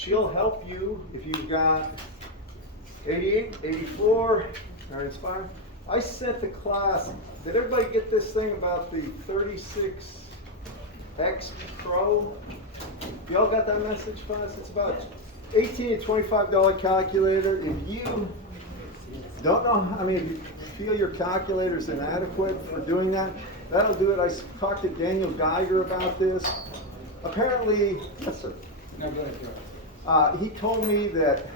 She'll help you if you've got 88, 84, or Inspire. I sent the class, did everybody get this thing about the 36X Pro? Y'all got that message, class? It's about $18 to $25 calculator. If you don't know, I mean, if you feel your calculator is inadequate for doing that, that'll do it. I talked to Daniel Geiger about this. Apparently, yes, sir. No, go ahead, He told me that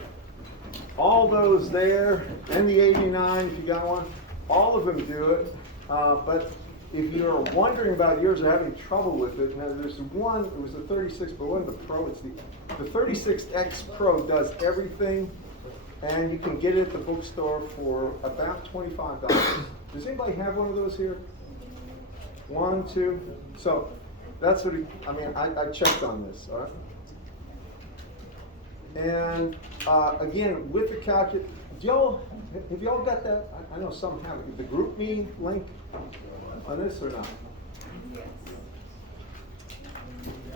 all those there, and the 89, if you got one, all of them do it. But if you're wondering about yours or having trouble with it, now there's one, it was the 36, but one of the Pro, it's the 36X Pro does everything, and you can get it at the bookstore for about $25. Does anybody have one of those here? One, two? So that's what I checked on this, all right? And again, with the calculator, have y'all got that? I know some have it. The GroupMe link on this or not?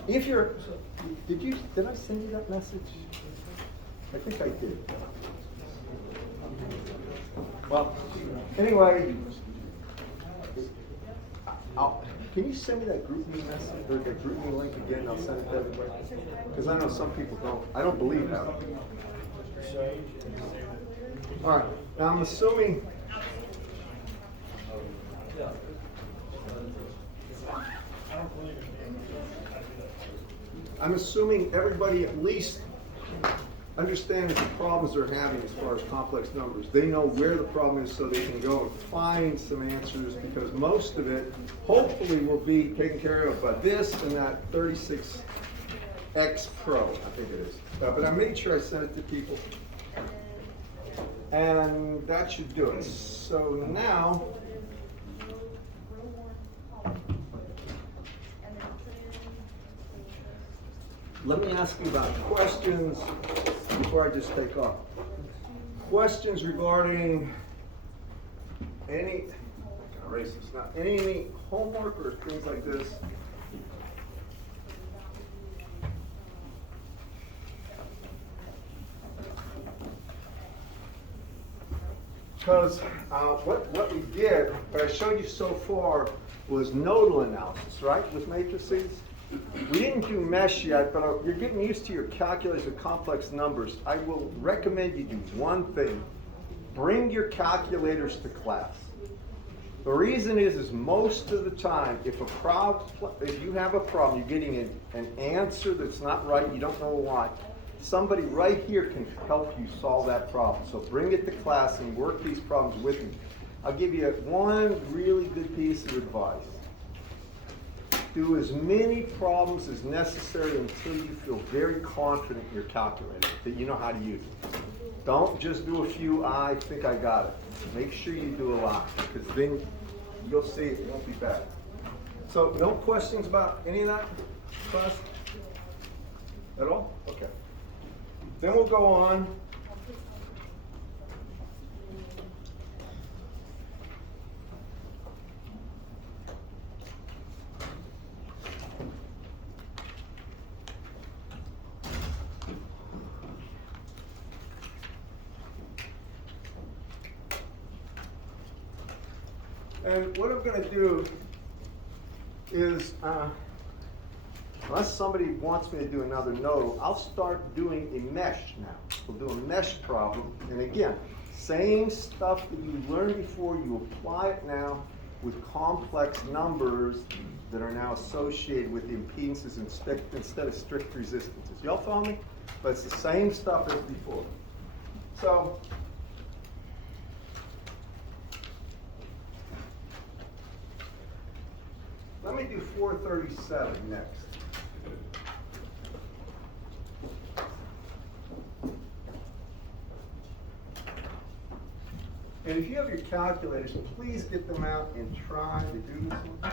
If you're, did I send you that message? I think I did. Well, anyway, can you send me that GroupMe message or the GroupMe link again? I'll send it to everybody. Because I know some people don't. I don't believe that. All right. Now I'm assuming. Everybody at least understands the problems they're having as far as complex numbers. They know where the problem is so they can go and find some answers, because most of it hopefully will be taken care of by this and that 36X Pro, I think it is. But I made sure I sent it to people. And that should do it. So now, let me ask you about questions before I just take off. Questions regarding any homework or things like this. Because what we did, what I showed you so far, was nodal analysis, right, with matrices. We didn't do mesh yet, but you're getting used to your calculus of complex numbers. I will recommend you do one thing. Bring your calculators to class. The reason is most of the time, if you have a problem, you're getting an answer that's not right, you don't know why, somebody right here can help you solve that problem. So bring it to class and work these problems with me. I'll give you one really good piece of advice. Do as many problems as necessary until you feel very confident in your calculator, that you know how to use it. Don't just do a few, I think I got it. Make sure you do a lot, because then you'll see it won't be bad. So no questions about any of that, class? At all? Okay. Then we'll go on. And what I'm going to do is, unless somebody wants me to do another nodal, I'll start doing a mesh now. We'll do a mesh problem. And again, same stuff that you learned before, you apply it now with complex numbers that are now associated with impedances instead of strict resistances. Y'all follow me? But it's the same stuff as before. So, let me do 437 next. And if you have your calculators, please get them out and try to do this one.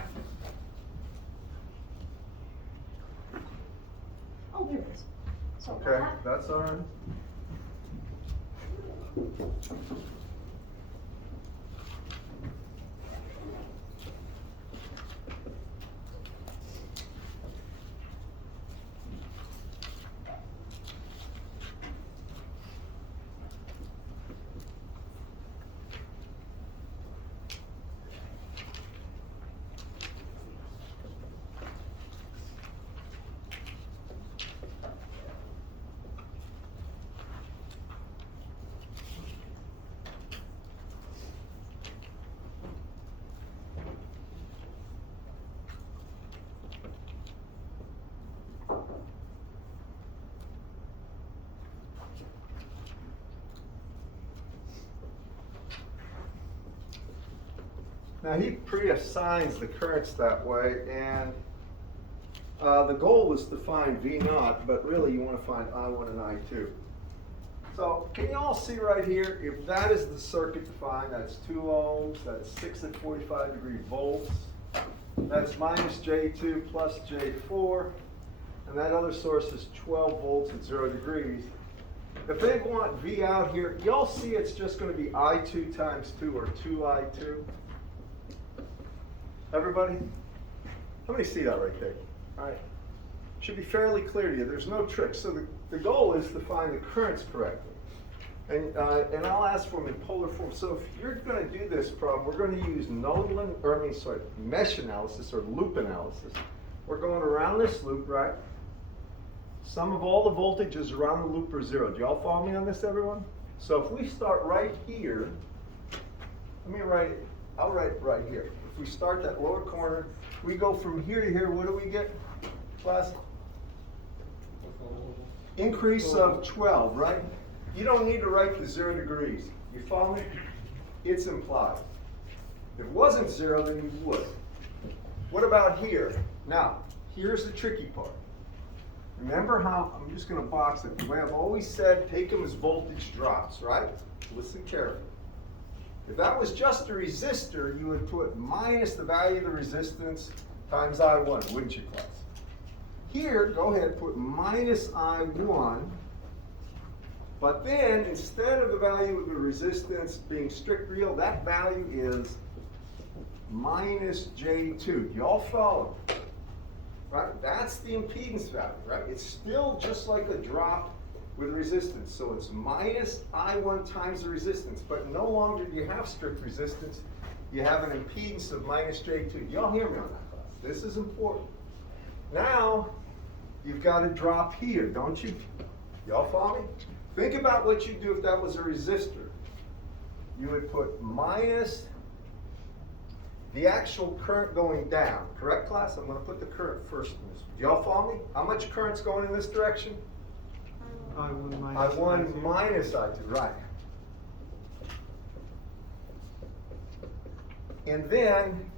Oh, there it is. So Okay, that's all right. Now he pre-assigns the currents that way, and the goal is to find V naught, but really you want to find I1 and I2. So can you all see right here, if that is the circuit defined, that's 2 ohms, that's 6 at 45-degree volts, that's minus J2 plus J4, and that other source is 12 volts at 0 degrees. If they want V out here, y'all see it's just going to be I2 times 2, or 2I2. Everybody? How many see that right there? All right. Should be fairly clear to you. There's no trick. So the goal is to find the currents correctly. And I'll ask for them in polar form. So if you're going to do this problem, we're going to use mesh analysis or loop analysis. We're going around this loop, right? Sum of all the voltages around the loop are 0. Do y'all follow me on this, everyone? So if we start right here, I'll write it right here. If we start that lower corner, we go from here to here, what do we get, class? Increase of 12, right? You don't need to write the 0 degrees. You follow me? It's implied. If it wasn't 0, then you would. What about here? Now, here's the tricky part. Remember how, I'm just going to box it. The way I've always said, take them as voltage drops, right? Listen carefully. If that was just a resistor, you would put minus the value of the resistance times I1, wouldn't you, class? Here, go ahead, put minus I1, but then instead of the value of the resistance being strict real, that value is minus J2. Do y'all follow? Right? That's the impedance value, right? It's still just like a drop with resistance. So it's minus I1 times the resistance, but no longer do you have strict resistance. You have an impedance of minus J2. Do y'all hear me on that, class? This is important. Now, you've got a drop here, don't you? Y'all follow me? Think about what you'd do if that was a resistor. You would put minus the actual current going down. Correct, class? I'm going to put the current first in this. Do y'all follow me? How much current's going in this direction? I1 minus I1 minus I2, right. And then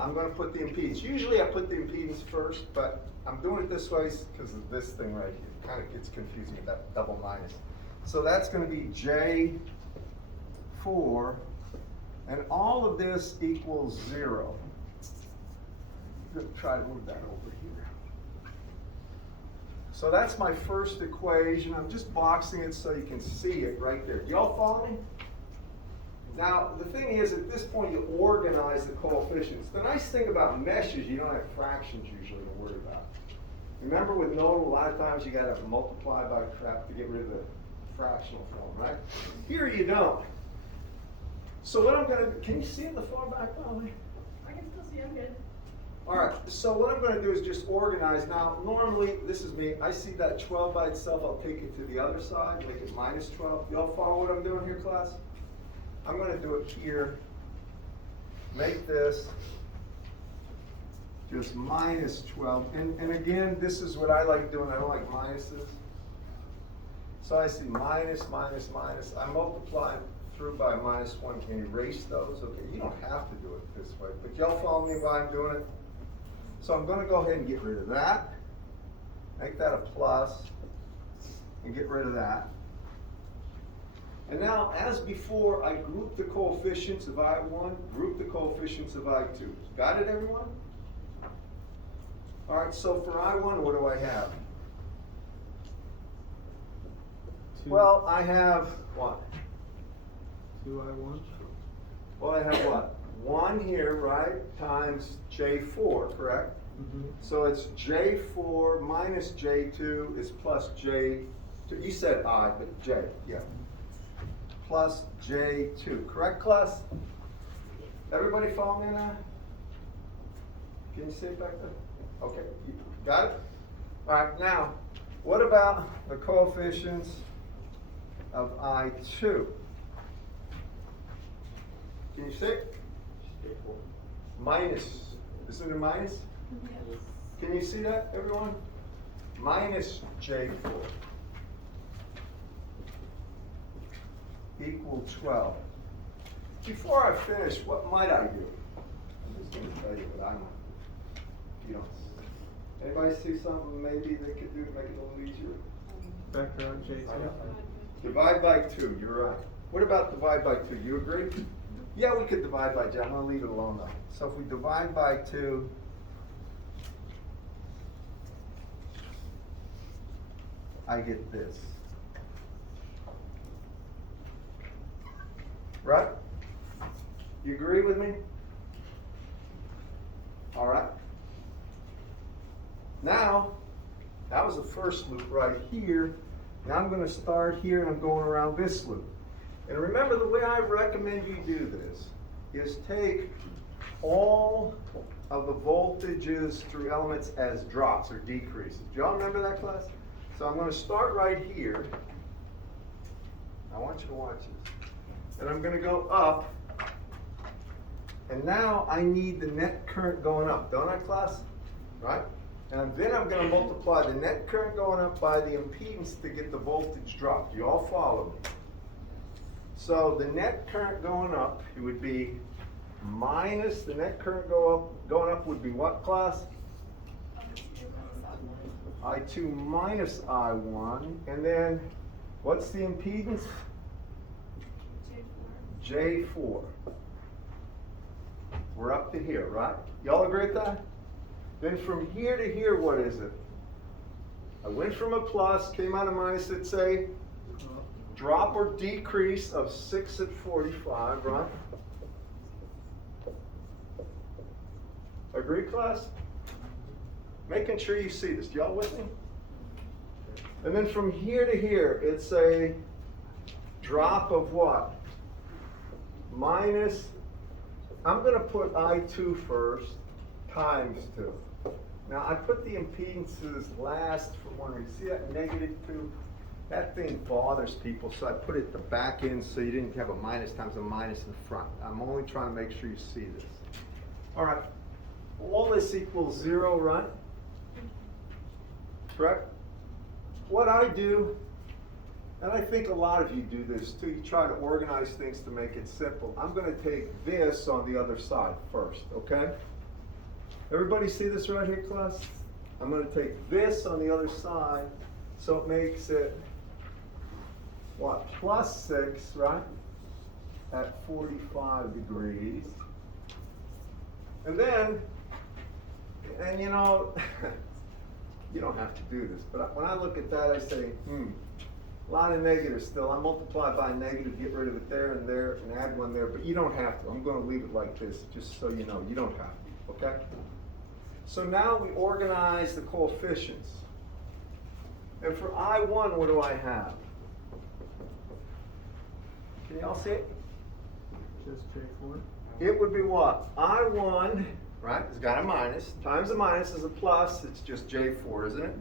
I'm going to put the impedance. Usually I put the impedance first, but I'm doing it this way because of this thing right here. It kind of gets confusing with that double minus. So that's going to be J4, and all of this equals 0. I'm going to try to move that over here. So that's my first equation. I'm just boxing it so you can see it right there. Do y'all follow me? Now, the thing is, at this point, you organize the coefficients. The nice thing about mesh is you don't have fractions usually to worry about. Remember with nodal, a lot of times you got to multiply by crap to get rid of the fractional form, right? Here you don't. So what I'm going to, can you see in the far back, Molly? I can still see, I'm good. All right, so what I'm going to do is just organize. Now, normally, this is me. I see that 12 by itself. I'll take it to the other side, make it minus 12. Y'all follow what I'm doing here, class? I'm going to do it here. Make this just minus 12. And again, this is what I like doing. I don't like minuses. So I see minus, minus, minus. I multiply through by minus 1. Can you erase those? Okay, you don't have to do it this way, but y'all follow me why I'm doing it? So I'm going to go ahead and get rid of that. Make that a plus, and get rid of that. And now, as before, I group the coefficients of I1, group the coefficients of I2. Got it, everyone? All right, so for I1, what do I have? 2. Well, I have what? 2I1. Well, I have what? 1 here, right, times J4, correct? Mm-hmm. So it's J4 minus J2 is plus J2. You said I, but J, yeah. Plus J2. Correct, class? Everybody follow me on that? Can you see it back there? Okay, you got it? All right, now, what about the coefficients of I2? Can you see it? Minus. Isn't it minus? Yes. Can you see that, everyone? Minus J4 equal 12. Before I finish, what might I do? I'm just gonna tell you what I might do. You don't. Anybody see something maybe they could do to make it a little easier? Factor out J2. Divide by 2, you're right. What about divide by 2? You agree? Yeah, we could divide by 2. I'm gonna leave it alone though. So if we divide by 2, I get this. Right? You agree with me? All right. Now, that was the first loop right here. Now I'm going to start here and I'm going around this loop. And remember, the way I recommend you do this is take all of the voltages through elements as drops or decreases. Do y'all remember that, class? So I'm going to start right here. I want you to watch this. And I'm going to go up. And now I need the net current going up, don't I, class? Right? And then I'm going to multiply the net current going up by the impedance to get the voltage drop. Do you all follow me? So the net current going up, it would be minus the net current going up would be what, class? I2 minus I1. And then what's the impedance? J4. We're up to here, right? Y'all agree with that? Then from here to here, what is it? I went from a plus, came out a minus, it's a drop or decrease of 6 at 45, right? Agree, class? Making sure you see this. Y'all with me? And then from here to here, it's a drop of what? Minus, I'm going to put I2 first, times 2. Now I put the impedances last for one reason. See that -2? That thing bothers people, so I put it at the back end so you didn't have a minus times a minus in the front. I'm only trying to make sure you see this. All right, all this equals 0, right? Correct? What I do, and I think a lot of you do this too, you try to organize things to make it simple. I'm going to take this on the other side first, okay? Everybody see this right here, class? I'm going to take this on the other side, so it makes it, what, plus 6, right? At 45 degrees. And then, and you know, you don't have to do this, but when I look at that, I say, a lot of negatives still. I multiply by a negative, get rid of it there, and add one there, but you don't have to. I'm going to leave it like this, just so you know. You don't have to, okay? So now we organize the coefficients. And for I1, what do I have? Can y'all see it? Just J4. It would be what? I1, right, it's got a minus, times a minus is a plus, it's just J4, isn't it?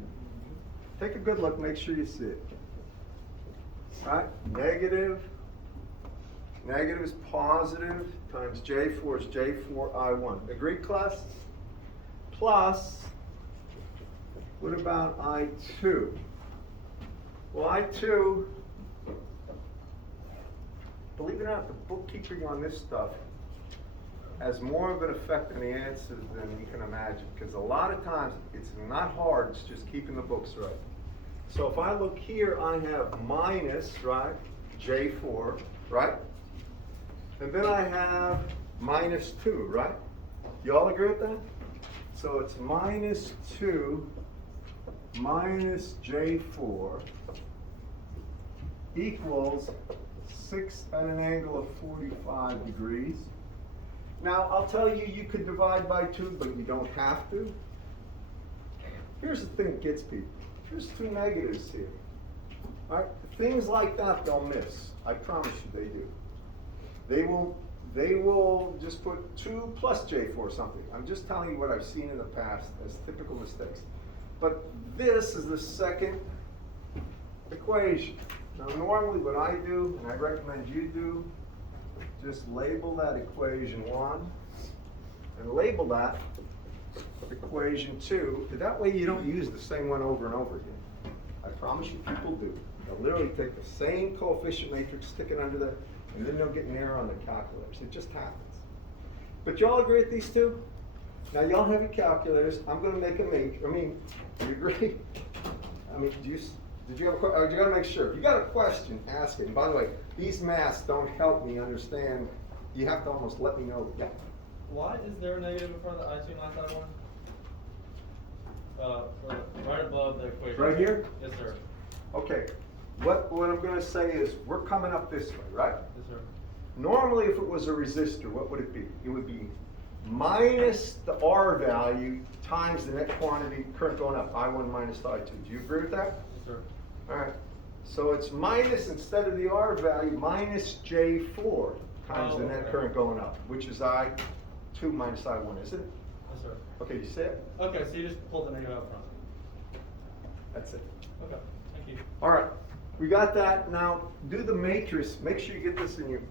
Take a good look, make sure you see it. Right, negative is positive, times J4 is J4 I1. Agreed, class? Plus, what about I2? Well, I2, believe it or not, the bookkeeping on this stuff has more of an effect on the answers than you can imagine, because a lot of times it's not hard, it's just keeping the books right. So if I look here, I have minus, right, J4, right? And then I have minus 2, right? You all agree with that? So it's minus 2 minus J4 equals 6 at an angle of 45 degrees. Now, I'll tell you, you could divide by 2, but you don't have to. Here's the thing that gets people. There's 2 negatives here. All right? Things like that they'll miss. I promise you they do. They will just put 2 plus J4 or something. I'm just telling you what I've seen in the past as typical mistakes. But this is the second equation. Now normally what I do, and I recommend you do, just label that equation 1 and label that equation 2. That way you don't use the same one over and over again. I promise you people do. They'll literally take the same coefficient matrix, stick it under there, And then they'll get an error on the calculators. It just happens. But y'all agree with these two? Now y'all have your calculators. I'm gonna make a matrix. I mean, do you agree? I mean, did you have a question? You gotta make sure. If you got a question, ask it. And by the way, these maths don't help me understand. You have to almost let me know. Yeah. Why is there a negative in front of the I2 not that one? Right above the equation. Right here? Yes, sir. Okay. What I'm gonna say is we're coming up this way, right? Yes, sir. Normally, if it was a resistor, what would it be? It would be minus the R value times the net quantity current going up, I1 minus I2. Do you agree with that? Yes, sir. All right. So it's minus, instead of the R value, minus J4 times the net okay. current going up, which is I2 minus I1, isn't it? Yes, sir. Okay, you see it? Okay, so you just pulled the negative out front. That's it. Okay, thank you. All right, we got that. Now, do the matrix. Make sure you get this in your...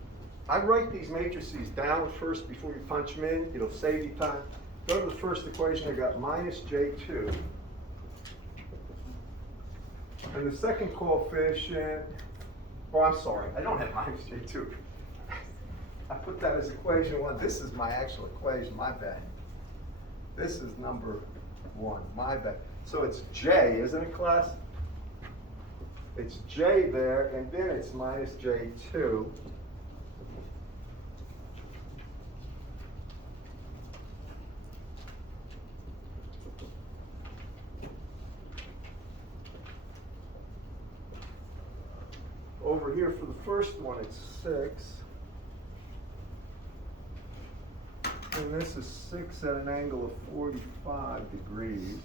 I write these matrices down first before you punch them in. It'll save you time. Go to the first equation. I got minus J2. And the second coefficient... Oh, I'm sorry. I don't have minus J2. I put that as equation 1. This is my actual equation. My bad. This is number 1. My bad. So it's J, isn't it, class? It's J there, and then it's minus J2. Over here for the first one, it's 6. And this is 6 at an angle of 45 degrees.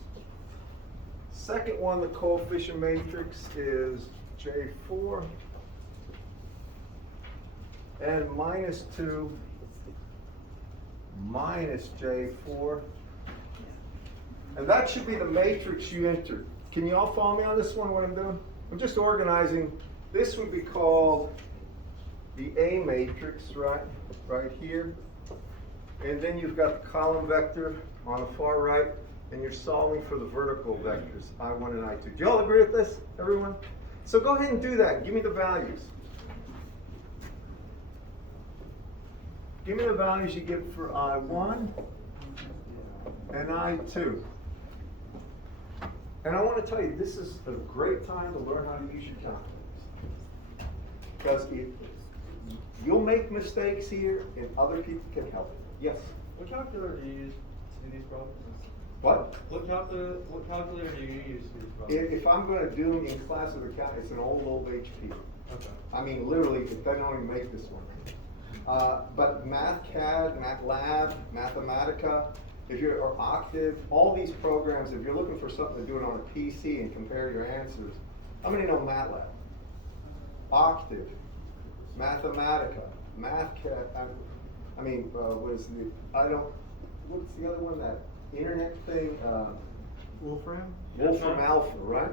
Second one, the coefficient matrix is J4 and minus 2 minus J4. And that should be the matrix you entered. Can you all follow me on this one, what I'm doing? I'm just organizing. This would be called the A matrix, right here. And then you've got the column vector on the far right, and you're solving for the vertical vectors, I1 and I2. Do you all agree with this, everyone? So go ahead and do that. Give me the values. Give me the values you get for I1 and I2. And I want to tell you, this is a great time to learn how to use your calculators. Because you'll make mistakes here, and other people can help you. Yes? What calculator do you use to do these problems? What? What calculator do you use to do these problems? If I'm going to do them in class with a calculator, it's an old HP. Okay. I mean, literally, they don't even make this one. But MathCAD, MATLAB, Mathematica, if you're, or Octave, all these programs, if you're looking for something to do it on a PC and compare your answers, how many know MATLAB? Octave, Mathematica, MathCAD, what's the other one, that internet thing? Wolfram? Wolfram Alpha, right?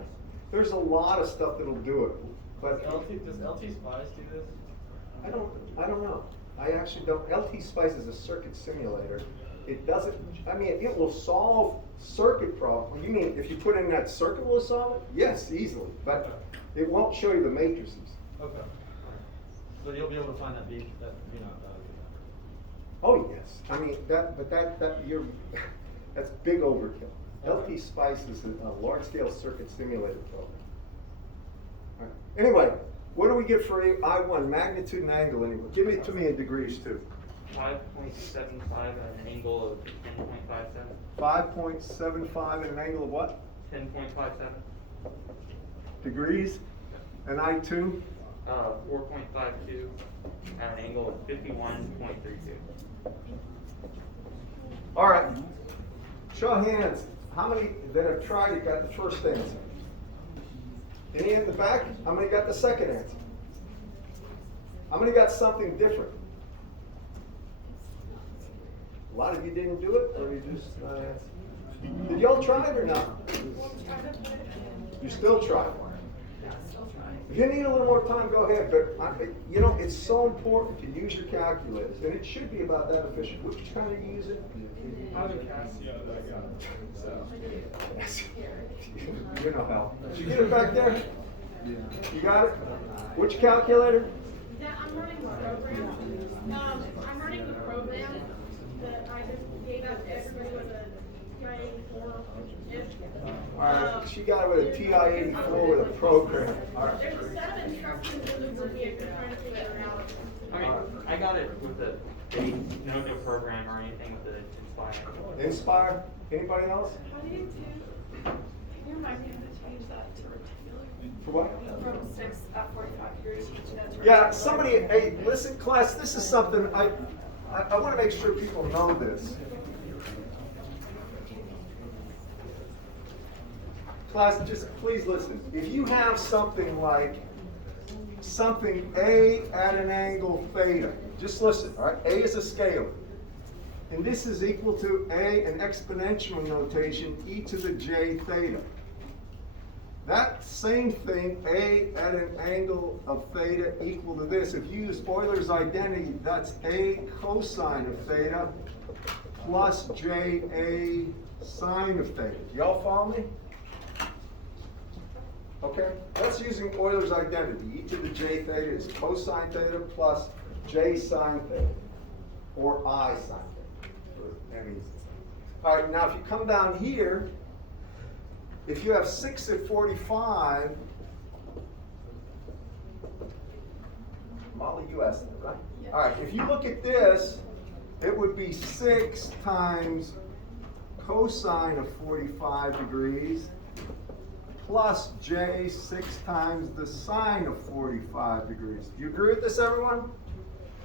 There's a lot of stuff that'll do it, but Does LT Spice do this? I don't know. I actually don't. LT Spice is a circuit simulator. It doesn't, it will solve circuit problems. You mean if you put in that circuit, will it solve it? Yes, easily, but it won't show you the matrices. Okay. So you'll be able to find that V naught value. Oh, yes. That's big overkill. LT Spice is a large-scale circuit simulator program. All right. Anyway, what do we get for I1? Magnitude and angle anyway. Give it to me in degrees too. 5.75 at an angle of 10.57. 5.75 at an angle of what? 10.57. Degrees? And I2? 4.52 at an angle of 51.32. All right. Show of hands. How many that have tried it got the first answer? Any in the back? How many got the second answer? How many got something different? A lot of you didn't do it, or you just did y'all try it or not? You still try it. If you need a little more time, go ahead. But it's so important to use your calculators, and it should be about that efficient. Which kind are you using? Yes. You know how. Did you get it back there? Yeah. You got it? Which calculator? Yeah, I'm running the program. I'm running the program that I just gave out to everybody with a TI-84-ish. Alright, she got it with a TI-84 with a program. Alright. There's a set of instructions in the book if you're trying to figure it out. I mean, I got it with the base, no program or anything with the Inspire. Inspire? Anybody else? How do you do, can you remind me to change that to rectangular? For what? From 6 at 45 degrees, change that to Yeah, rectangular. somebody, hey, listen, class, this is something, I want to make sure people know this. Class, just please listen. If you have something like, something A at an angle theta, just listen, all right? A is a scalar. And this is equal to A, an exponential notation, e to the j theta. That same thing, A at an angle of theta equal to this. If you use Euler's identity, that's A cosine of theta plus J A sine of theta. Y'all follow me? Okay, that's using Euler's identity. E to the j theta is cosine theta plus J sine theta, or I sine theta. All right, now if you come down here, if you have 6 at 45, Molly, you asked that, right? Yeah. All right, if you look at this, it would be 6 times cosine of 45 degrees plus J 6 times the sine of 45 degrees. Do you agree with this, everyone?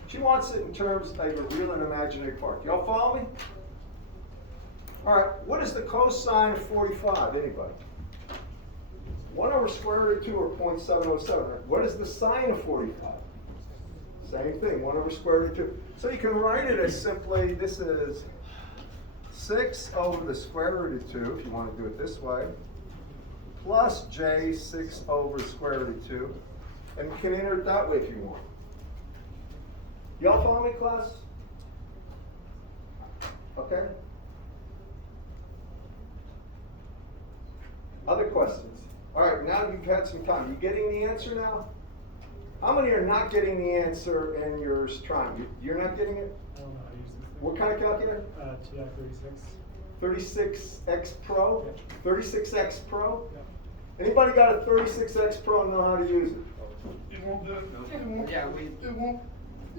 She wants it in terms of a real and imaginary part. Y'all follow me? All right, what is the cosine of 45? Anybody? 1 over square root of 2 or 0.707. Right? What is the sine of 45? Same thing, 1 over square root of 2. So you can write it as simply, this is 6 over the square root of 2, if you want to do it this way, plus J 6 over square root of 2. And you can enter it that way if you want. Y'all follow me, class? Okay? Other questions? All right, now you've had some time. You getting the answer now? How many are not getting the answer and you're trying? You're not getting it? I don't know how to use this thing. What kind of calculator? TI-36. 36X Pro? 36X Pro? Yep. Anybody got a 36X Pro and know how to use it? It won't do it. It won't. Yeah, It won't.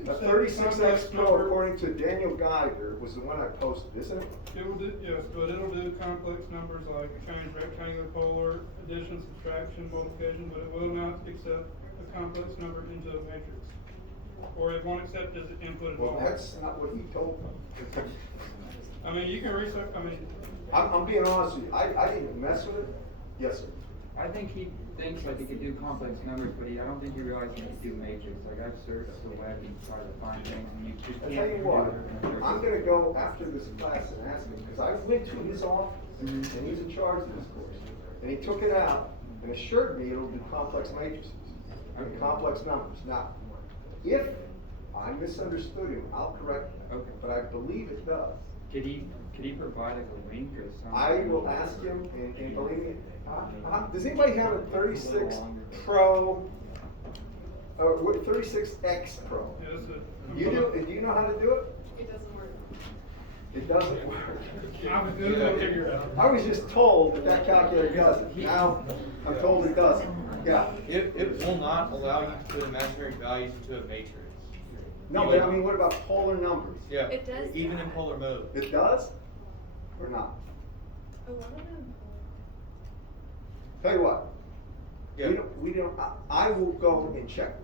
A 36X Pro, according to Daniel Geiger, was the one I posted, isn't it? It will do, yes, but it'll do complex numbers like change rectangular, polar, addition, subtraction, multiplication, but it will not accept a complex number into a matrix. Or it won't accept as input at all. Well, that's not what he told me. I mean, you can research, I mean, I'm being honest with you, I didn't mess with it. Yes, sir. I think he thinks like he could do complex numbers, but I don't think he realizes he can do matrix. Like I've searched the web and tried to find things, and you just I can't. tell you do what, it. I'm gonna go after this class and ask him, because I went to his office, and he's in charge of this course. And he took it out and assured me it'll do complex matrices, and complex numbers. Now, if I misunderstood him, I'll correct him. Okay. But I believe it does. Could he provide like a link or something? I will ask him, and believe me, does anybody have a 36 Pro, or 36X Pro? yeah, that's it. You do, do you know how to do it? It doesn't work. It doesn't work. I was gonna figure it out. I was just told that that calculator does it. Now, I'm told it doesn't. Yeah. It will not allow you to put imaginary values into a matrix. No, but I mean, what about polar numbers? Yeah. It does Even that. in polar mode. It does? Or not? A lot of them. Tell you what. Yeah. We don't, I will go and check.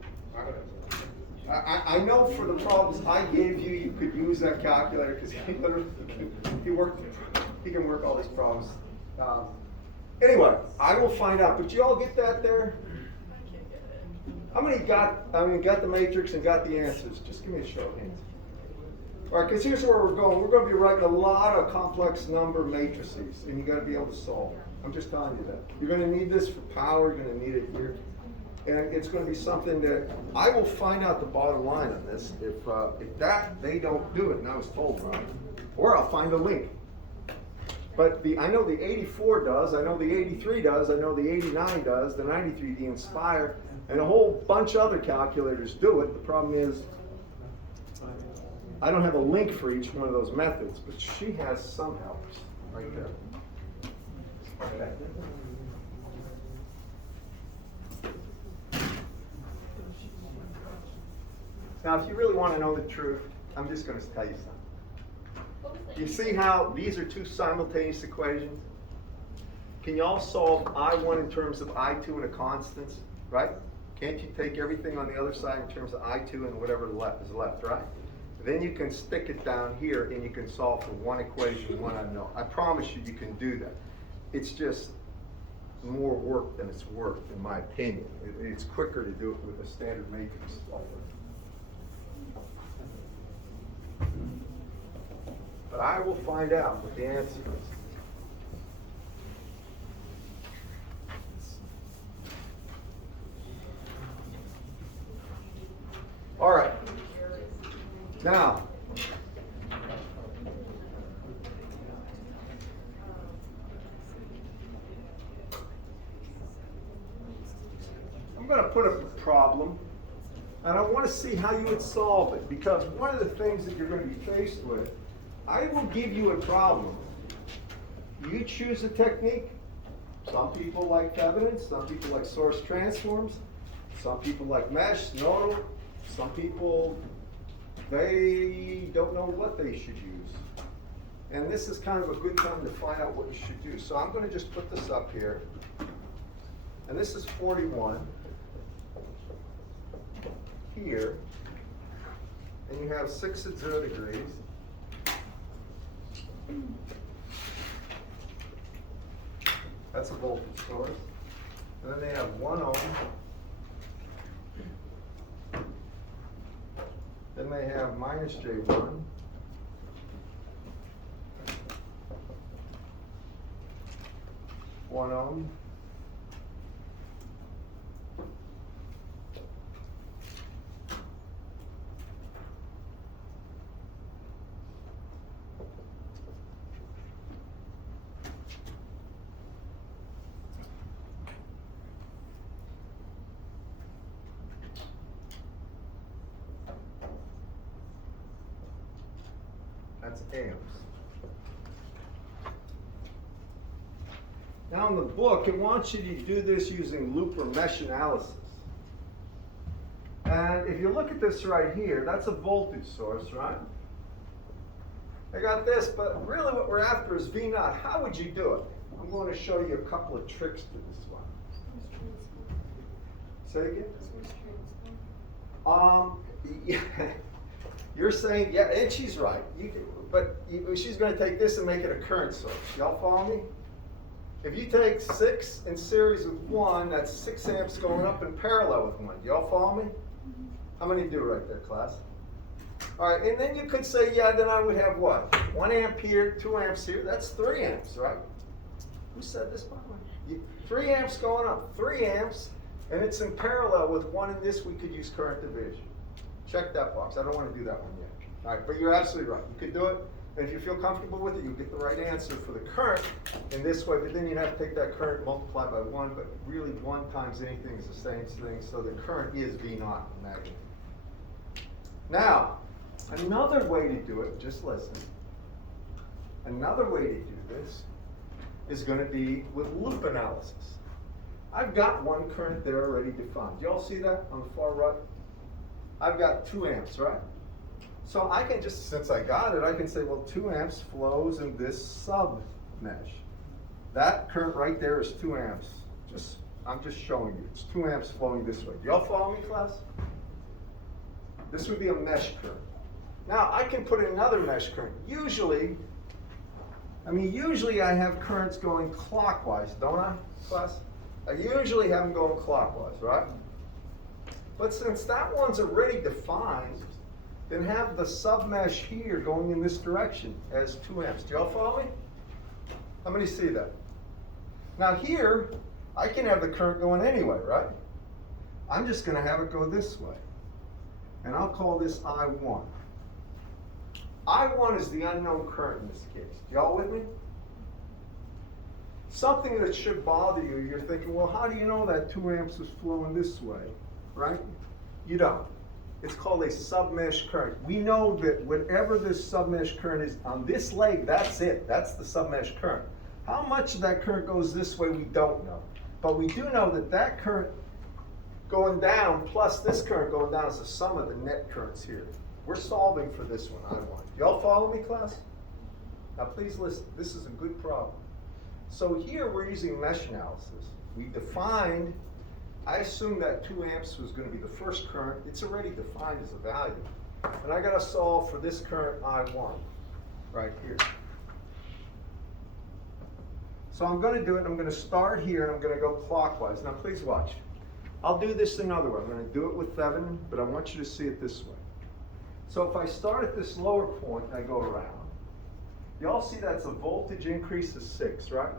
I know for the problems I gave you, you could use that calculator, because he literally, he can work all these problems. Anyway, I will find out, but you all get that there? I can't get it. How many got the matrix and got the answers? Just give me a show of hands. All right, because here's where we're going. We're going to be writing a lot of complex number matrices, and you got to be able to solve them. I'm just telling you that. You're going to need this for power. You're going to need it here. And it's going to be something that I will find out the bottom line on this. If that they don't do it, and I was told right, or I'll find a link. But I know the 84 does, I know the 83 does, I know the 89 does, the 93, the Inspire, and a whole bunch of other calculators do it. The problem is, I don't have a link for each one of those methods, but she has some helps right there. Okay. Now, if you really want to know the truth, I'm just going to tell you something. You see how these are two simultaneous equations? Can you all solve I1 in terms of I2 and a constants, right? Can't you take everything on the other side in terms of I2 and whatever left is left, right? Then you can stick it down here and you can solve for one equation, one unknown. I promise you, you can do that. It's just more work than it's worth, in my opinion. It's quicker to do it with a standard matrix solver. But I will find out what the answer is. All right. Now, I'm going to put up a problem, and I want to see how you would solve it, because one of the things that you're going to be faced with, I will give you a problem. You choose a technique. Some people like evidence, some people like source transforms, some people like mesh, nodal, some people, they don't know what they should use. And this is kind of a good time to find out what you should do. So I'm going to just put this up here. And this is 41 here. And you have 6 at 0 degrees. That's a voltage source. And then they have 1 ohm. Then they have minus J1. One ohm. That's amps. Now in the book, it wants you to do this using loop or mesh analysis. And if you look at this right here, that's a voltage source, right? I got this, but really what we're after is V naught. How would you do it? I'm going to show you a couple of tricks to this one. Say it again? You're saying, yeah, and she's right. She's going to take this and make it a current source. Y'all follow me? If you take 6 in series with 1, that's 6 amps going up in parallel with 1. Y'all follow me? How many do right there, class? All right, and then you could say, yeah, then I would have what? 1 amp here, 2 amps here. That's 3 amps, right? Who said this, by the way? 3 amps going up, 3 amps, and it's in parallel with 1 in this. We could use current division. Check that box. I don't want to do that one yet. All right, but you're absolutely right. You could do it, and if you feel comfortable with it, you'll get the right answer for the current in this way, but then you'd have to take that current, multiply by 1, but really 1 times anything is the same thing, so the current is V naught in that. Now, another way to do it, just listen, another way to do this is going to be with loop analysis. I've got 1 current there already defined. Do y'all see that on the far right? I've got 2 amps, right? So I can just, since I got it, I can say, well, 2 amps flows in this sub-mesh. That current right there is 2 amps. I'm just showing you. It's 2 amps flowing this way. Do y'all follow me, class? This would be a mesh current. Now, I can put another mesh current. Usually I have currents going clockwise, don't I, class? I usually have them going clockwise, right? But since that one's already defined, then have the sub-mesh here going in this direction as 2 amps. Do y'all follow me? How many see that? Now here, I can have the current going anyway, right? I'm just going to have it go this way. And I'll call this I1. I1 is the unknown current in this case. Y'all with me? Something that should bother you, you're thinking, well, how do you know that 2 amps is flowing this way, right? You don't. It's called a submesh current. We know that whatever this submesh current is on this leg, that's it. That's the submesh current. How much of that current goes this way, we don't know. But we do know that that current going down plus this current going down is the sum of the net currents here. We're solving for this one, I1. Y'all follow me, class? Now please listen, this is a good problem. So here we're using mesh analysis. We defined, I assumed that 2 amps was going to be the first current. It's already defined as a value. And I got to solve for this current I1 right here. So I'm going to do it, I'm going to start here and I'm going to go clockwise. Now please watch. I'll do this another way. I'm going to do it with 7, but I want you to see it this way. So if I start at this lower point and I go around, you all see that's a voltage increase of 6, right?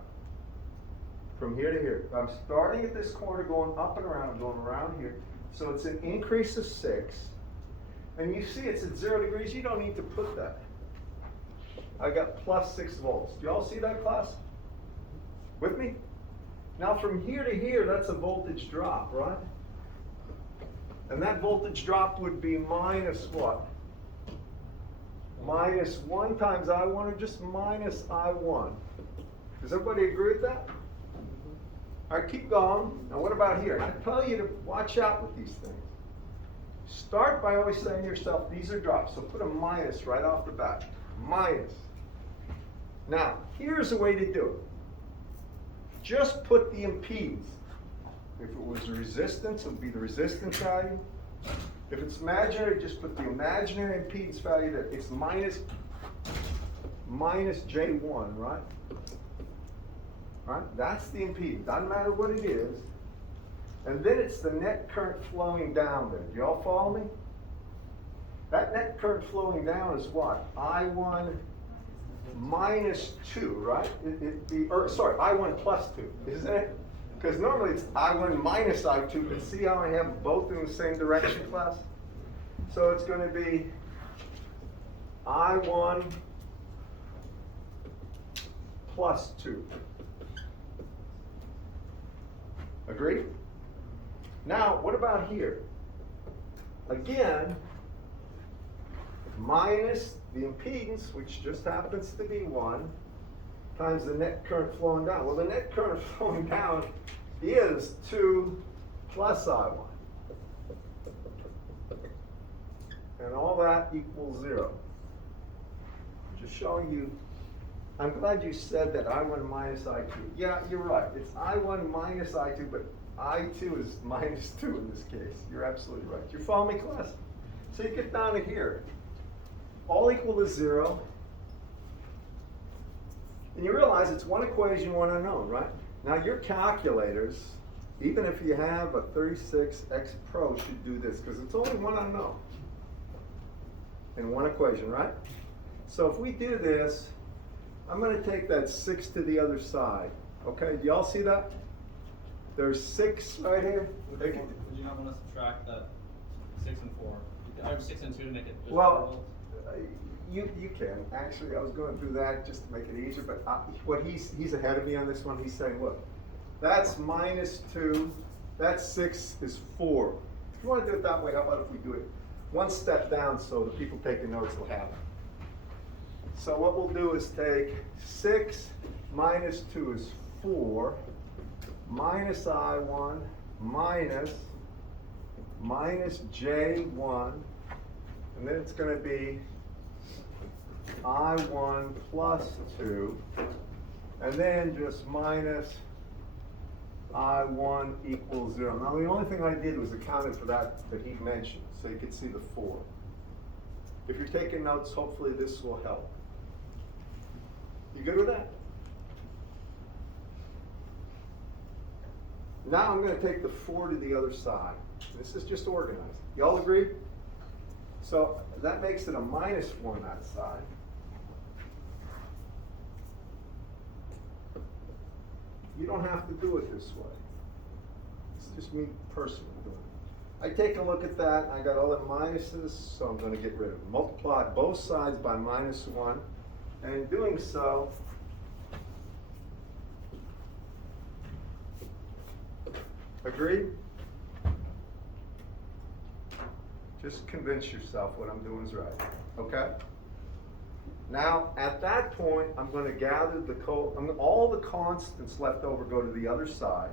From here to here. I'm starting at this corner, going up and around, going around here. So it's an increase of 6. And you see it's at 0 degrees. You don't need to put that. I got plus 6 volts. Do you all see that, class? With me? Now from here to here, that's a voltage drop, right? And that voltage drop would be minus what? Minus 1 times I1, or just minus I1. Does everybody agree with that? All right, keep going. Now what about here? I tell you to watch out with these things. Start by always saying to yourself, these are drops. So put a minus right off the bat. Minus. Now, here's a way to do it. Just put the impedance. If it was a resistance, it would be the resistance value. If it's imaginary, just put the imaginary impedance value there. It's minus J1, right? Right? That's the impedance. Doesn't matter what it is. And then it's the net current flowing down there. Do y'all follow me? That net current flowing down is what? I1 minus 2, right? I1 plus 2, isn't it? Because normally it's I1 minus I2, but see how I have both in the same direction, class? So it's going to be I1 plus 2. Agreed? Now, what about here? Again, minus the impedance, which just happens to be 1, times the net current flowing down. Well, the net current flowing down is 2 plus I1. And all that equals 0. Just showing you, I'm glad you said that I1 minus I2. Yeah, you're right. It's I1 minus I2, but I2 is minus 2 in this case. You're absolutely right. You follow me, class? So you get down to here. All equal to 0. And you realize it's one equation, one unknown, right? Now your calculators, even if you have a 36X Pro, should do this, because it's only one unknown in one equation, right? So if we do this, I'm going to take that 6 to the other side. Okay, do y'all see that? There's 6 right here. Would you not want to subtract that 6 and 4? I have 6 and 2 to make it just Well, you can. Actually, I was going to do that just to make it easier, but what he's ahead of me on this one. He's saying, look, that's minus 2, that 6 is 4. If you want to do it that way, how about if we do it one step down so the people taking notes will have it. So what we'll do is take 6 minus 2 is 4, minus I1, minus J1, and then it's going to be I1 plus 2, and then just minus I1 equals 0. Now the only thing I did was accounted for that he mentioned, so you could see the 4. If you're taking notes, hopefully this will help. You good with that? Now I'm going to take the 4 to the other side. This is just organized. Y'all agree? So that makes it a minus 1 that side. You don't have to do it this way. It's just me personally doing it. I take a look at that, and I got all the minuses, so I'm going to get rid of them. Multiply both sides by minus 1, and in doing so, Agreed? Just convince yourself what I'm doing is right, okay? Now, at that point, I'm gonna gather all the constants left over go to the other side.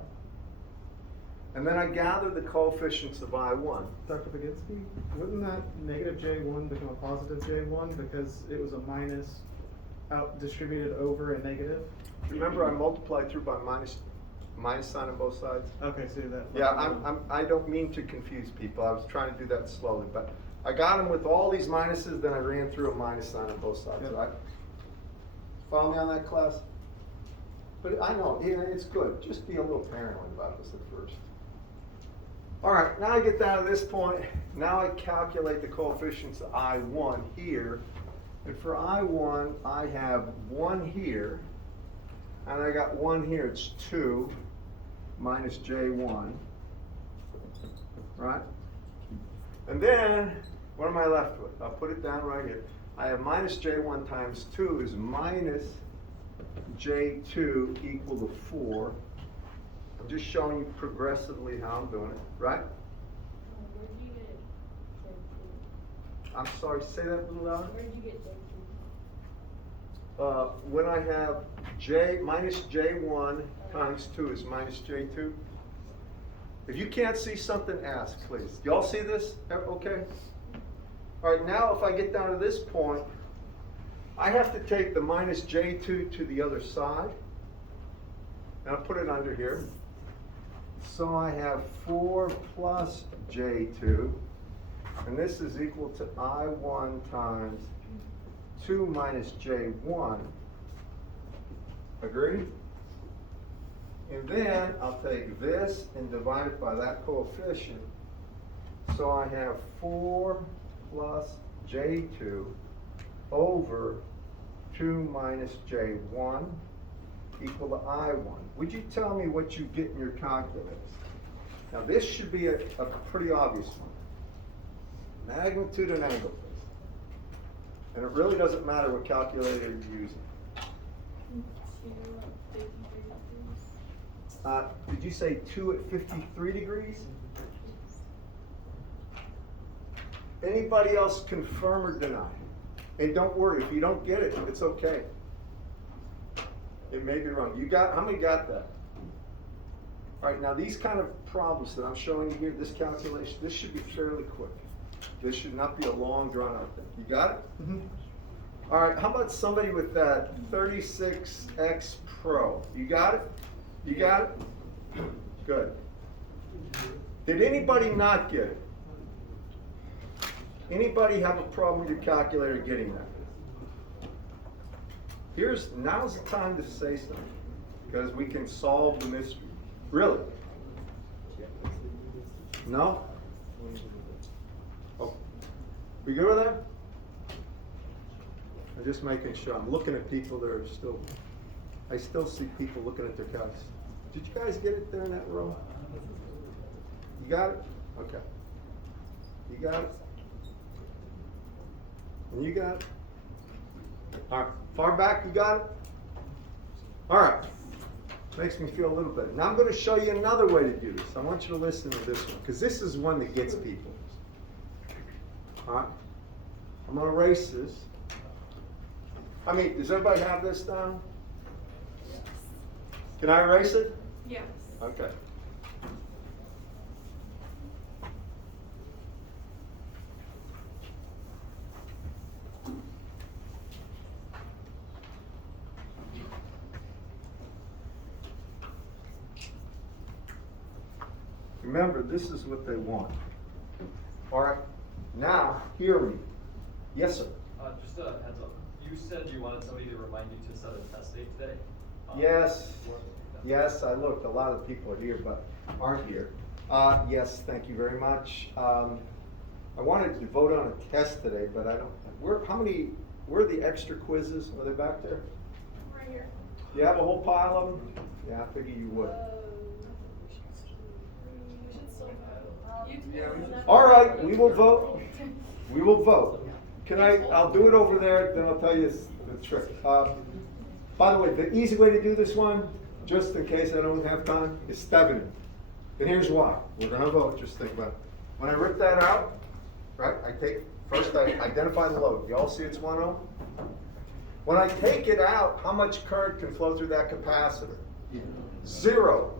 And then I gather the coefficients of I1. Dr. Baginski, wouldn't that negative J1 become a positive J1 because it was a minus out distributed over a negative? Remember I multiplied through by minus sign on both sides? Okay, so that. Yeah, I don't mean to confuse people. I was trying to do that slowly, but I got them with all these minuses, then I ran through a minus sign on both sides, Yep. right? Follow me on that, class? But I know, it's good. Just be a little paranoid about this at first. All right, now I get down to this point. Now I calculate the coefficients of I1 here. And for I1, I have 1 here. And I got 1 here. It's 2 minus J1. Right? And then, what am I left with? I'll put it down right here. I have minus J1 times 2 is minus J2 equal to 4. I'm just showing you progressively how I'm doing it, right? Where'd you get J2? I'm sorry, say that a little louder. Where'd you get J2? When I have minus J1 times 2 is minus J2. If you can't see something, ask, please. Y'all see this? Okay? All right, now if I get down to this point, I have to take the minus J2 to the other side. And I'll put it under here. So I have 4 plus J2. And this is equal to I1 times 2 minus J1. Agreed? And then I'll take this and divide it by that coefficient. So I have 4 plus J2 over 2 minus J1 equal to I1. Would you tell me what you get in your calculus? Now this should be a pretty obvious one. Magnitude and angle. And it really doesn't matter what calculator you're using. Did you say 2 at 53 degrees? Anybody else confirm or deny? And don't worry, if you don't get it, it's okay. It may be wrong. How many got that? All right, now these kind of problems that I'm showing you here, this calculation, this should be fairly quick. This should not be a long drawn out thing. You got it? Mm-hmm. All right, how about somebody with that 36X Pro? You got it? You got it? Good. Did anybody not get it? Anybody have a problem with your calculator getting that? Now's the time to say something, because we can solve the mystery. Really? No? Oh, we good with that? I'm just making sure. I'm looking at people that are I still see people looking at their calcs. Did you guys get it there in that row? You got it? Okay. You got it? And you got it? All right. Far back, you got it? All right. Makes me feel a little better. Now I'm going to show you another way to do this. I want you to listen to this one, because this is one that gets people. All right. I'm going to erase this. Does everybody have this down? Yes. Can I erase it? Yes. Okay. Remember, this is what they want. All right. Now, hear me. Yes, sir. Just a heads up. You said you wanted somebody to remind you to set a test date today? Yes. Yes, I looked. A lot of people are here, but aren't here. Yes, thank you very much. I wanted to vote on a test today, but I don't. Where are the extra quizzes? Are they back there? Right here. You have a whole pile of them? Yeah, I figured you would. All right, we will vote. We will vote. I'll do it over there, then I'll tell you the trick. By the way, the easy way to do this one, just in case I don't have time, is Stevening. And here's why. We're gonna vote, just think about it. When I rip that out, right, first I identify the load. You all see it's 1 ohm? When I take it out, how much current can flow through that capacitor? 0.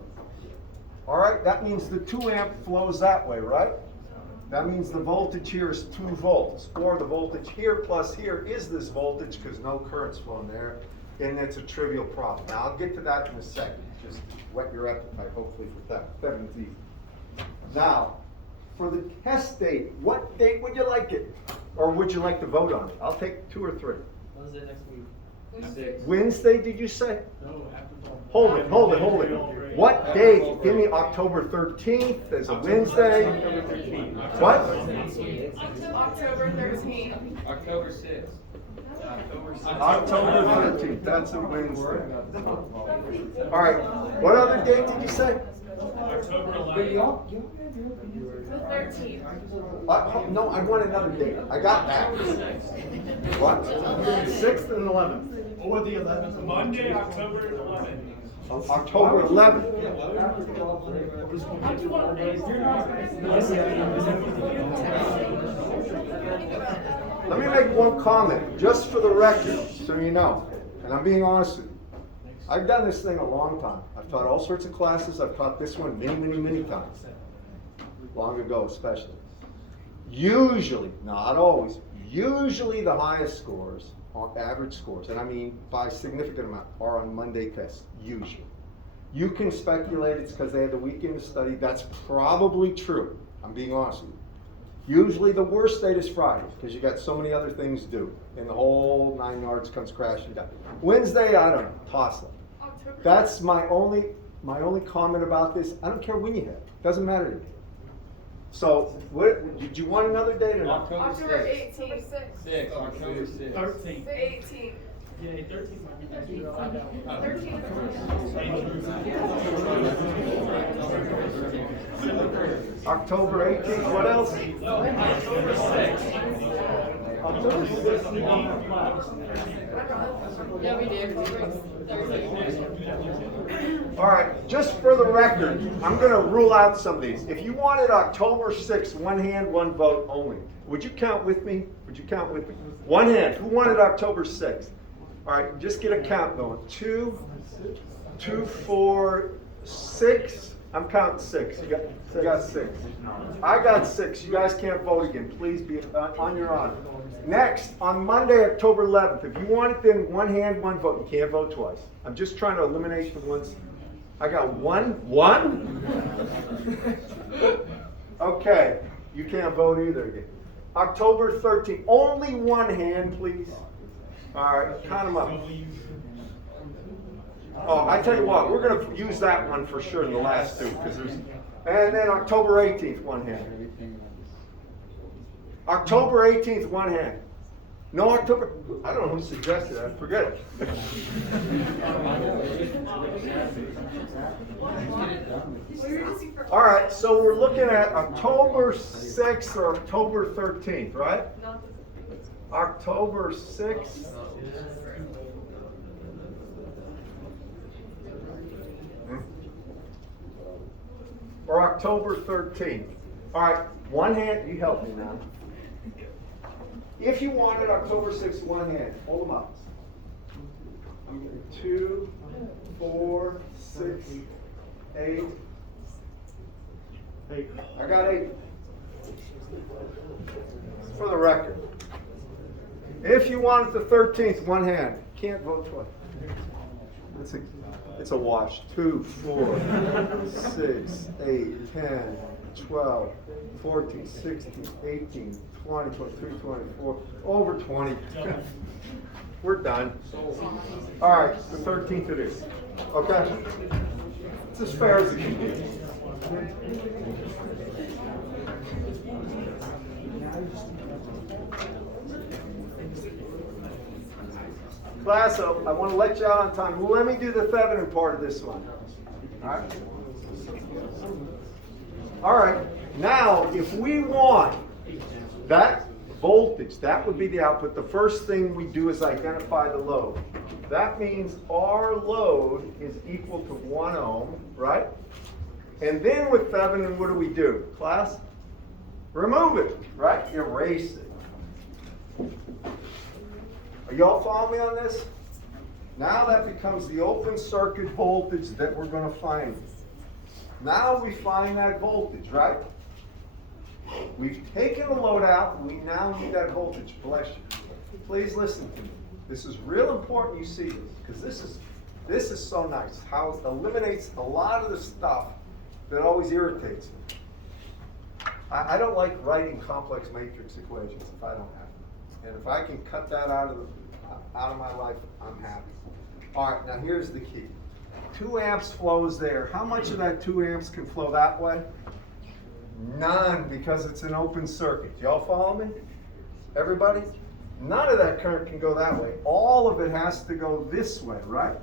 All right, that means the 2 amp flows that way, right? That means the voltage here is 2 volts, or the voltage here plus here is this voltage because no current's flowing there, and it's a trivial problem. Now, I'll get to that in a second. Just whet your appetite, hopefully, for that. 17. Now, for the test date, what date would you like it? Or would you like to vote on it? I'll take 2 or 3. Wednesday next week. Wednesday, did you say? Hold it. What date? Give me October 13th as a Wednesday. What? October 13th. October 6th. October 13th, that's a Wednesday. All right, what other date did you say? October But 11th. y'all The 13th. No, I want another date. I got that. What? 6th and 11th. Or the 11th. Monday, October 11th. October 11th. Let me make one comment, just for the record, so you know, and I'm being honest with you. I've done this thing a long time. I've taught all sorts of classes. I've taught this one many times. Long ago, especially. Usually, not always, usually the highest scores, average scores, and I mean by a significant amount, are on Monday tests, usually. You can speculate it's because they had the weekend to study. That's probably true. I'm being honest with you. Usually the worst date is Friday, because you got so many other things to do, and the whole 9 yards comes crashing down. Wednesday, I don't know, toss them. That's my only comment about this. I don't care when you have it. Doesn't matter to me. So, what, did you want another date or not? October 18th. 6th, October 6th. 13th. 18th. Yeah, 13th might be better. 13th. October 18th, what else? October 6th. October 6th. Yeah, we did. All right, just for the record, I'm going to rule out some of these. If you wanted October 6th, one hand, one vote only, would you count with me? Would you count with me? One hand. Who wanted October 6th? All right, just get a count going. 2, 4, 6. I'm counting 6. You got 6. I got 6. You guys can't vote again. Please be on your honor. Next, on Monday, October 11th, if you want it, then one hand, one vote. You can't vote twice. I'm just trying to eliminate the ones. I got one? Okay, you can't vote either again. October 13th, only one hand, please. All right, count them up. Oh, I tell you what, we're going to use that one for sure in the last two, because there's. And then October 18th, one hand. October 18th, one hand. No October. I don't know who suggested that. Forget it. All right, so we're looking at October 6th or October 13th, right? October 6th. Or October 13th. All right, one hand, you help me now. If you wanted October 6th, one hand, hold them up. I'm getting 2, 4, 6, 8. I got 8. For the record. If you wanted the 13th, one hand. Can't vote twice. It's a wash. 2, 4, 6, 8, 10, 12, 14, 16, 18, 20, 23, 24, over 20. We're done. All right, the 13th it is. Okay? It's as fair as it can be. Class, I want to let you out on time. Let me do the Thevenin part of this one. All right? All right. Now, if we want that voltage, that would be the output. The first thing we do is identify the load. That means our load is equal to 1 ohm, right? And then with Thevenin, what do? Class? Remove it, right? Erase it. Are y'all following me on this? Now that becomes the open circuit voltage that we're going to find. Now we find that voltage, right? We've taken the load out, and we now need that voltage. Bless you. Please listen to me. This is real important you see this, because this is so nice, how it eliminates a lot of the stuff that always irritates me. I don't like writing complex matrix equations if I don't have to. And if I can cut that out of my life, I'm happy. All right, now here's the key. 2 amps flows there. How much of that 2 amps can flow that way? None, because it's an open circuit. Y'all follow me? Everybody? None of that current can go that way. All of it has to go this way, right?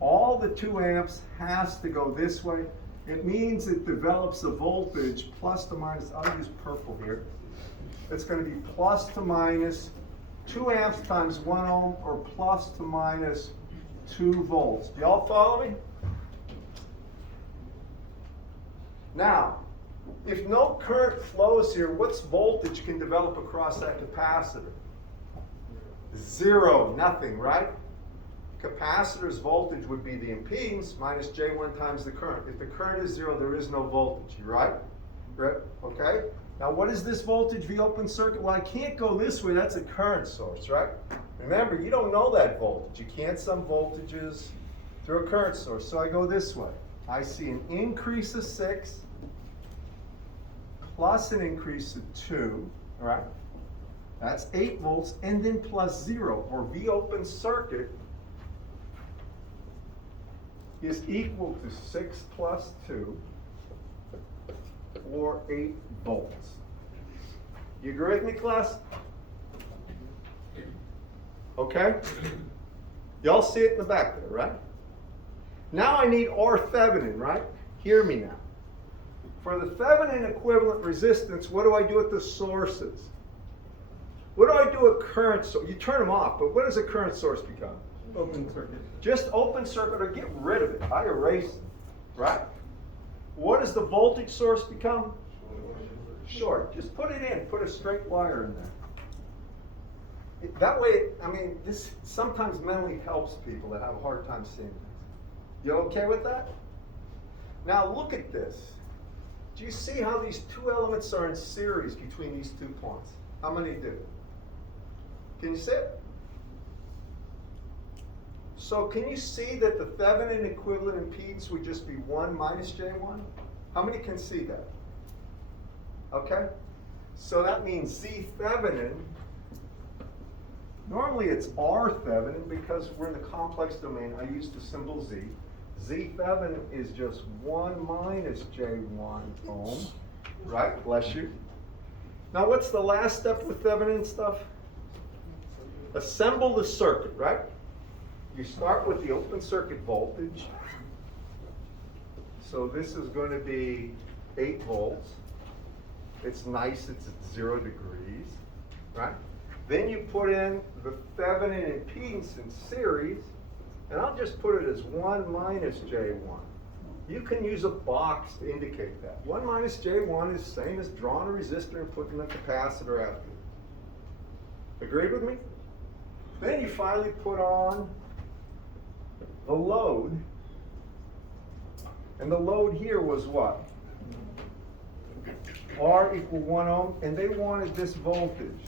All the 2 amps has to go this way. It means it develops a voltage plus to minus, I'll use purple here. It's going to be plus to minus 2 amps times 1 ohm, or plus to minus 2 volts. Do y'all follow me? Now, if no current flows here, what's voltage can develop across that capacitor? 0, nothing, right? Capacitor's voltage would be the impedance minus J1 times the current. If the current is 0, there is no voltage, right? Right? Okay? Now what is this voltage V open circuit? Well, I can't go this way, that's a current source, right? Remember, you don't know that voltage. You can't sum voltages through a current source. So I go this way. I see an increase of 6 plus an increase of 2, right? That's 8 volts, and then plus 0, or V open circuit is equal to 6 plus 2, or 8 volts. You agree with me, class? Okay? Y'all see it in the back there, right? Now I need R Thevenin, right? Hear me now. For the Thevenin equivalent resistance, what do I do with the sources? What do I do with current source? You turn them off, but what does a current source become? Open circuit. Just open circuit, or get rid of it. I erase it, right? What does the voltage source become? Short. Just put it in. Put a straight wire in there. That way, I mean, this sometimes mentally helps people that have a hard time seeing things. You okay with that? Now look at this. Do you see how these 2 elements are in series between these 2 points? How many do? Can you see it? So can you see that the Thevenin equivalent impedance would just be 1 minus J1? How many can see that? Okay? So that means Z Thevenin, normally it's R Thevenin because we're in the complex domain. I use the symbol Z. Z Thevenin is just 1 minus J1 ohm, right? Bless you. Now what's the last step with Thevenin stuff? Assemble the circuit, right? You start with the open circuit voltage. So this is going to be 8 volts. It's nice, it's at 0 degrees, right? Then you put in the Thevenin impedance in series, and I'll just put it as 1 minus J1. You can use a box to indicate that. 1 minus J1 is the same as drawing a resistor and putting a capacitor after it. Agreed with me? Then you finally put on the load, and the load here was what? R equal 1 ohm, and they wanted this voltage.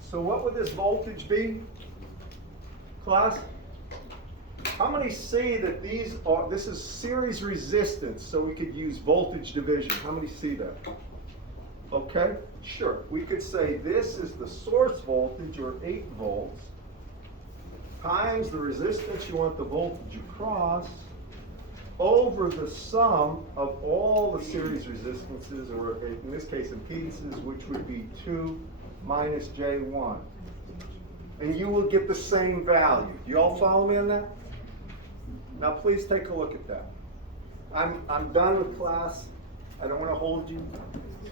So what would this voltage be, class? How many see that this is series resistance, so we could use voltage division? How many see that? Okay, sure. We could say this is the source voltage, or 8 volts, times the resistance you want the voltage across, over the sum of all the series resistances, or in this case impedances, which would be 2 minus J1. And you will get the same value. Do you all follow me on that? Now please take a look at that. I'm done with class. I don't want to hold you.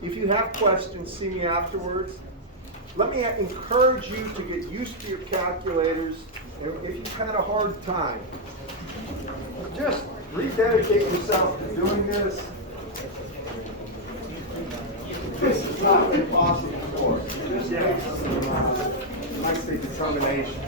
If you have questions, see me afterwards. Let me encourage you to get used to your calculators. If you've had a hard time, just rededicate yourself to doing this. This is not impossible for us. This takes some, I'd say, determination.